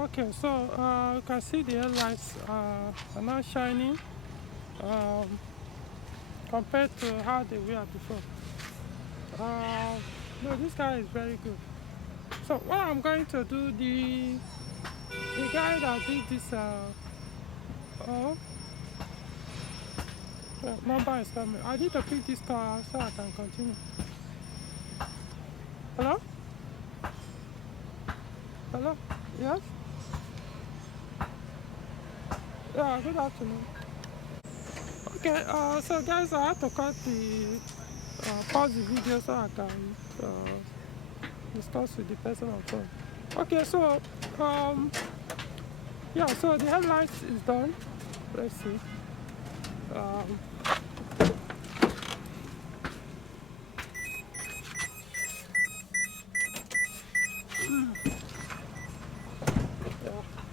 Okay, so you can see the headlights are now shining compared to how they were before. No, this car is very good. So what I'm going to do, the guy that did this number is coming. I need to pick this car so I can continue. Hello? Hello? Yes? Yeah, good afternoon. Okay, so guys, I have to cut the pause the video so I can discuss with the person on phone. Okay, so yeah, so the headlights is done. Let's see. Yeah,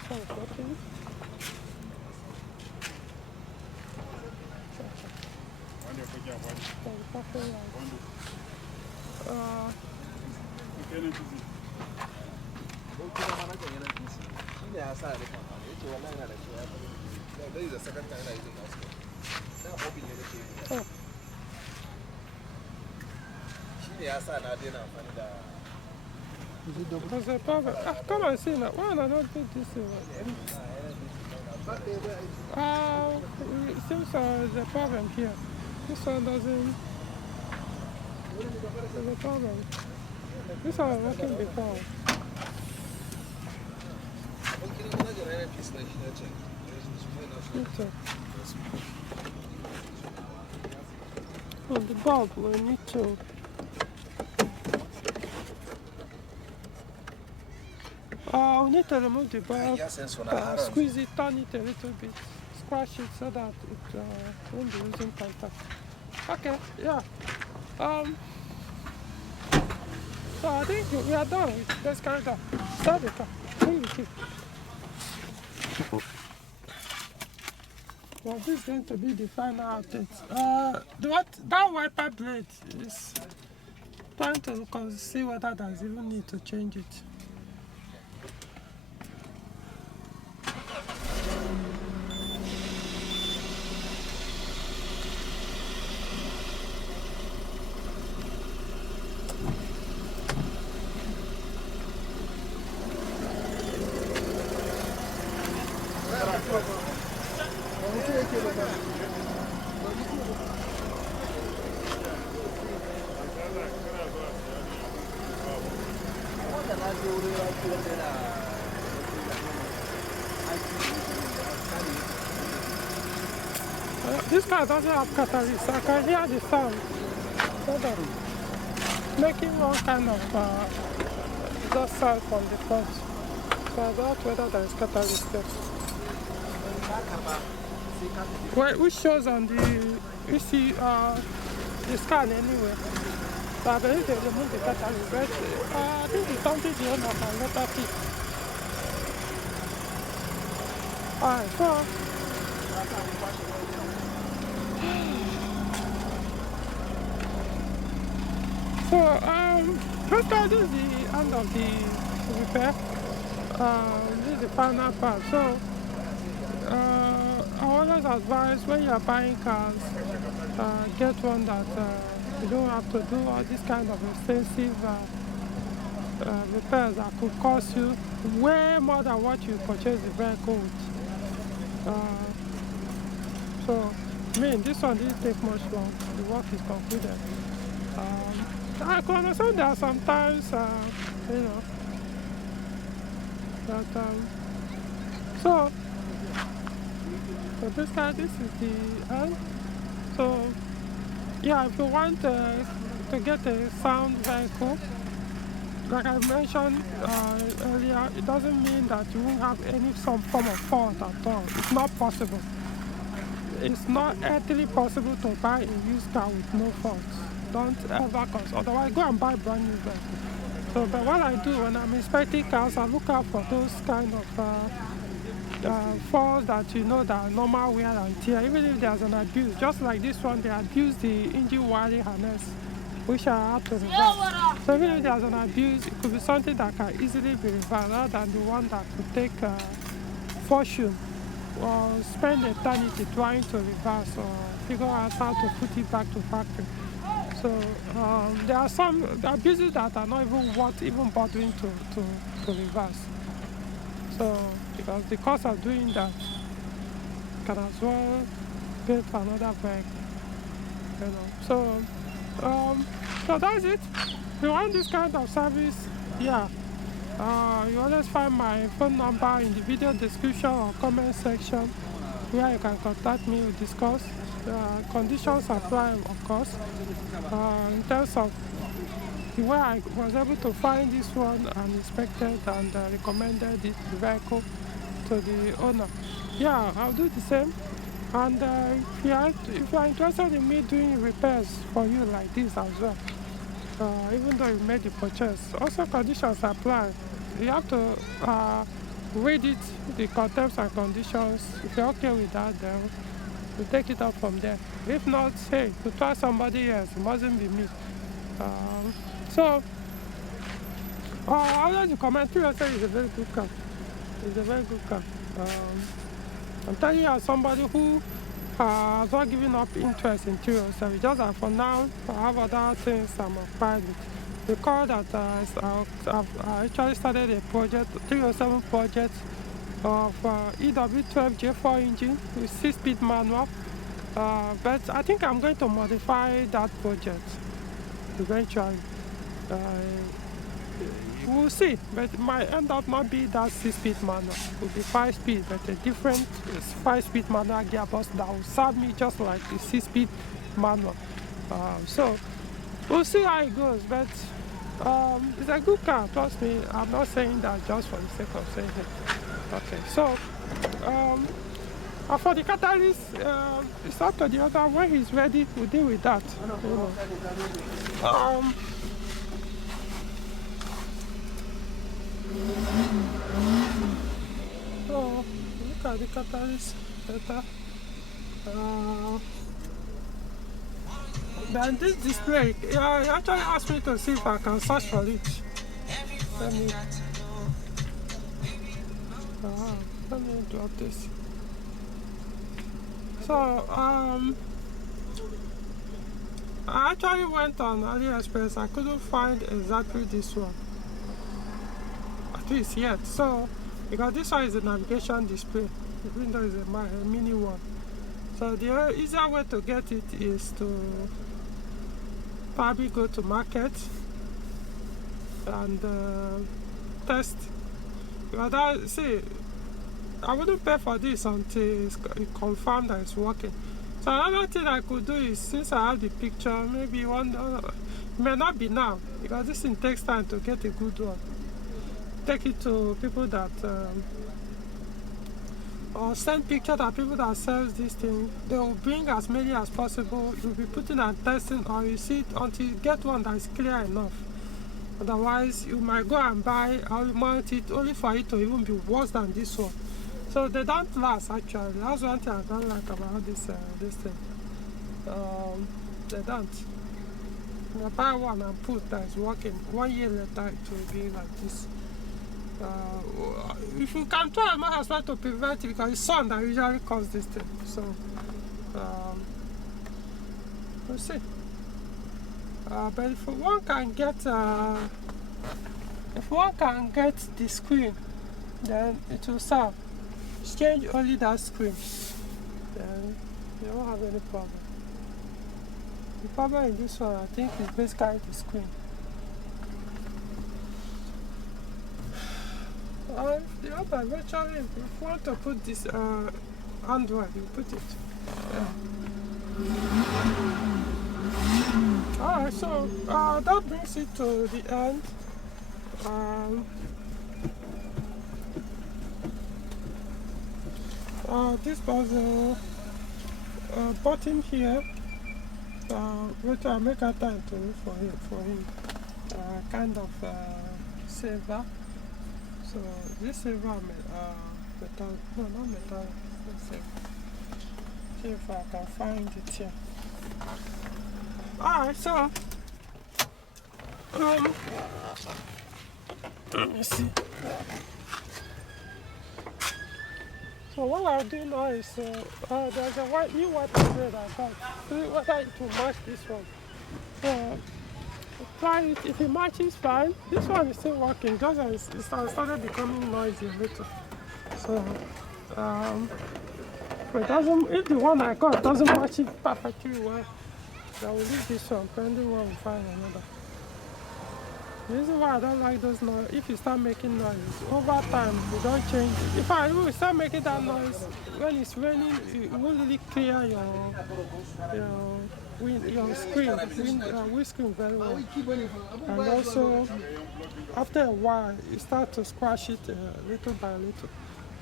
so it's working. So it's working There's a problem. Come and see now. Why not do this? It seems there's a problem here. This one doesn't. There's a problem. This one was working before. Oh, the bulb will need to. We need to remove the bulb, squeeze it, turn it a little bit, scratch it so that it won't be losing contact. Okay, yeah. So I think we are done with this car. Start the car. Bring the key. Well, this is going to be the final update. That wiper blade is trying to see whether there's even need to change it. This car doesn't have catalyst. I can hear the sound. Making one kind of exhaust sound from the front. So I doubt whether there is catalyst there. Well, which shows on the, you see the scan anyway. So I believe they remove the catalyst. But this is something the owner can later fix. Alright, so basically this is the end of the repair. This is the final part. So I always advise when you are buying cars, get one that you don't have to do all this kind of extensive repairs that could cost you way more than what you purchase the vehicle with. So I mean, this one didn't take much long. The work is concluded. I can understand that sometimes, you know, that, so basically this is the end. So, yeah, if you want to get a sound vehicle, like I mentioned earlier, it doesn't mean that you won't have some form of fault at all. It's not possible. It's not actually possible to buy a used car with no faults. Don't ever consider. Otherwise, go and buy a brand new vehicle. So, but what I do when I'm inspecting cars, I look out for those kind of faults that you know that are normal wear and tear. Even if there's an abuse, just like this one, they abused the engine wiring harness. which I have to reverse. So even if there's an abuse, it could be something that can easily be reversed rather than the one that could take fortune or spend eternity trying to reverse or figure out how to put it back to factory. So there are some abuses that are not even worth even bothering to reverse. So because the cost of doing that can as well pay for another vehicle, you know. So that's it. If you want this kind of service, yeah, you always find my phone number in the video description or comment section where you can contact me to discuss. Conditions apply, of course. In terms of the way I was able to find this one and inspected and recommended the vehicle to the owner. Yeah, I'll do the same. And if you are interested in me doing repairs for you like this as well, even though you made the purchase, also conditions apply. You have to read it, the terms and conditions. If you're okay with that, then we take it up from there. If not, hey, to try somebody else, it mustn't be me. I like the commentary. I say it's a very good car. It's a very good car. I'm telling you, as somebody who has not given up interest in Trio 7, just that for now, I have other things I'm occupied with. The car that I actually started a project, 307 project of EW12 J4 engine with 6-speed manual. But I think I'm going to modify that project eventually. We'll see, but it might end up not be that 6-speed manual. It will be 5-speed, but a different 5-speed manual gearbox that will serve me just like the 6-speed manual. So we'll see how it goes, but it's a good car, trust me. I'm not saying that just for the sake of saying it. Okay, so for the catalyst, it's up to the other. When he's ready, we'll deal with that. So look at the catalyst better. Then this display, he actually asked me to see if I can search for it. Let me drop this. So I actually went on AliExpress. I couldn't find exactly this one, at least yet. So because this one is a navigation display, even though it's a mini one. So the easier way to get it is to probably go to market and test. Because see, I wouldn't pay for this until it's confirmed that it's working. So another thing I could do is, since I have the picture, maybe one, it may not be now, because this thing takes time to get a good one. Take it to people that, or send pictures to people that sells this thing. They will bring as many as possible. You'll be putting and testing, or you see it until you get one that is clear enough. Otherwise, you might go and buy or mount it only for it to even be worse than this one. So they don't last, actually. That's one thing I don't like about this thing. They don't. You buy one and put that is working. 1 year later, it will be like this. If you can try as much as well to prevent it, because it's sun that usually causes this thing. So we'll see. But if one can get the screen, then it will serve. Change only that screen, then you don't have any problem. The problem in this one, I think, is basically the screen. The other, eventually, if you want to put this Android, you put it. Alright, so that brings it to the end. This was a button here, which I make a time to look for him, kind of saver. So this saver, metal, no, not metal. Let's see if I can find it here. Alright, so Um, let me see. So what I'll do now is, there's a new white bread I got. See whether it will match this one. So try it. If it matches, fine. This one is still working. Just as it started becoming noisy a little. So if the one I got doesn't match it perfectly well, I will leave this one. Pending one, will find another. The reason why I don't like those noise, if you start making noise, over time you don't change it. If I will start making that noise when it's raining, it won't really clear your windscreen very well. And also, after a while, you start to scratch it little by little.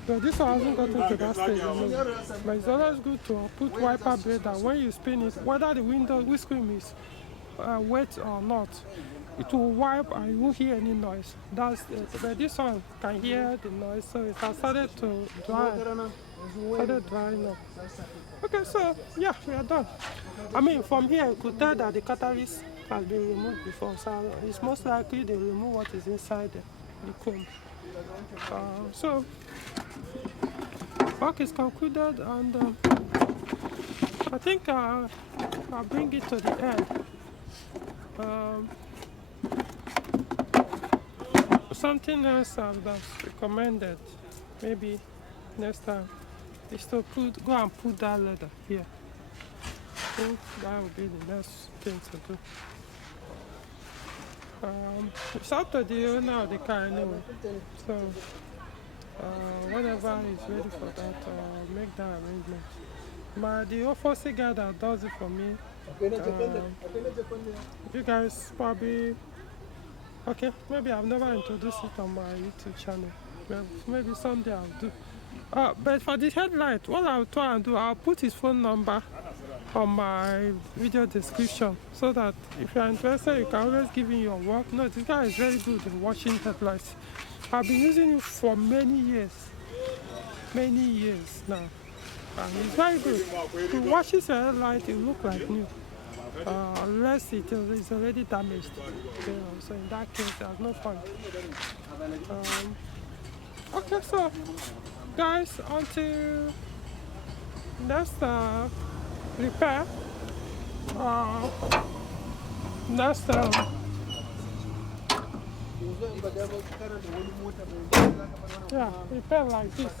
So this one hasn't gotten to that stage anymore. But it's always good to put wiper blade that when you spin it, whether the windscreen is wet or not, it will wipe and you won't hear any noise. That's it. But this one can hear the noise, so it has started to drying up. Okay, so yeah, we are done. I mean, from here you could tell that the catalyst has been removed before, so it's most likely they remove what is inside the comb. So work is concluded, and I think I'll bring it to the end. Something else I would have recommended, maybe next time, is to go and put that leather here. I think that would be the next thing to do. It's up to the owner of the car anyway. So whenever he's ready for that, make that arrangement. The Ofosi guy that does it for me, you guys probably, okay, maybe I've never introduced it on my YouTube channel. Maybe someday I'll do. But for the headlight, what I'll try and do, I'll put his phone number on my video description, so that if you're interested, you can always give him your work. No, this guy is very good in washing headlights. I've been using it for many years now, and it's very good. If he washes your headlight, it look like new, unless it is already damaged. So in that case, there's no point. Okay, so guys, until next repair, next repair like this.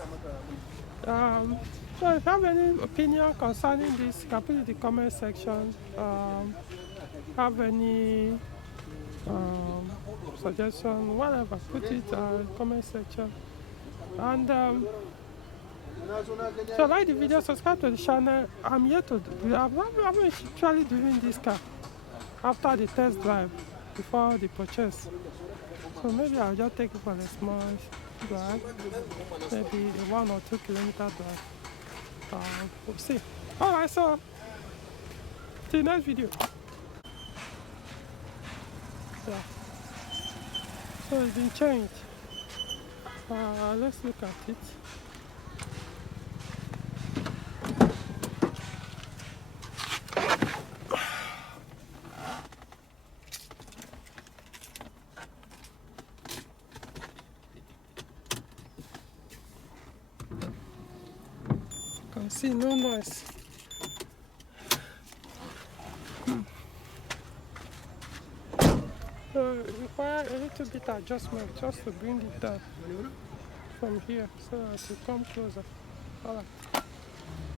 So if you have any opinion concerning this, you can put it in the comment section. Have any suggestion, whatever, put it in the comment section. And so like the video, subscribe to the channel. I'm actually doing this car after the test drive, before the purchase. So maybe I'll just take it for a small drive, maybe a 1 or 2 kilometer drive. We'll see. Alright, so till next video. Yeah. So it's been changed. Let's look at it. You can see no noise. So it requires a little bit of adjustment just to bring it down from here, so that it will come closer. Alright.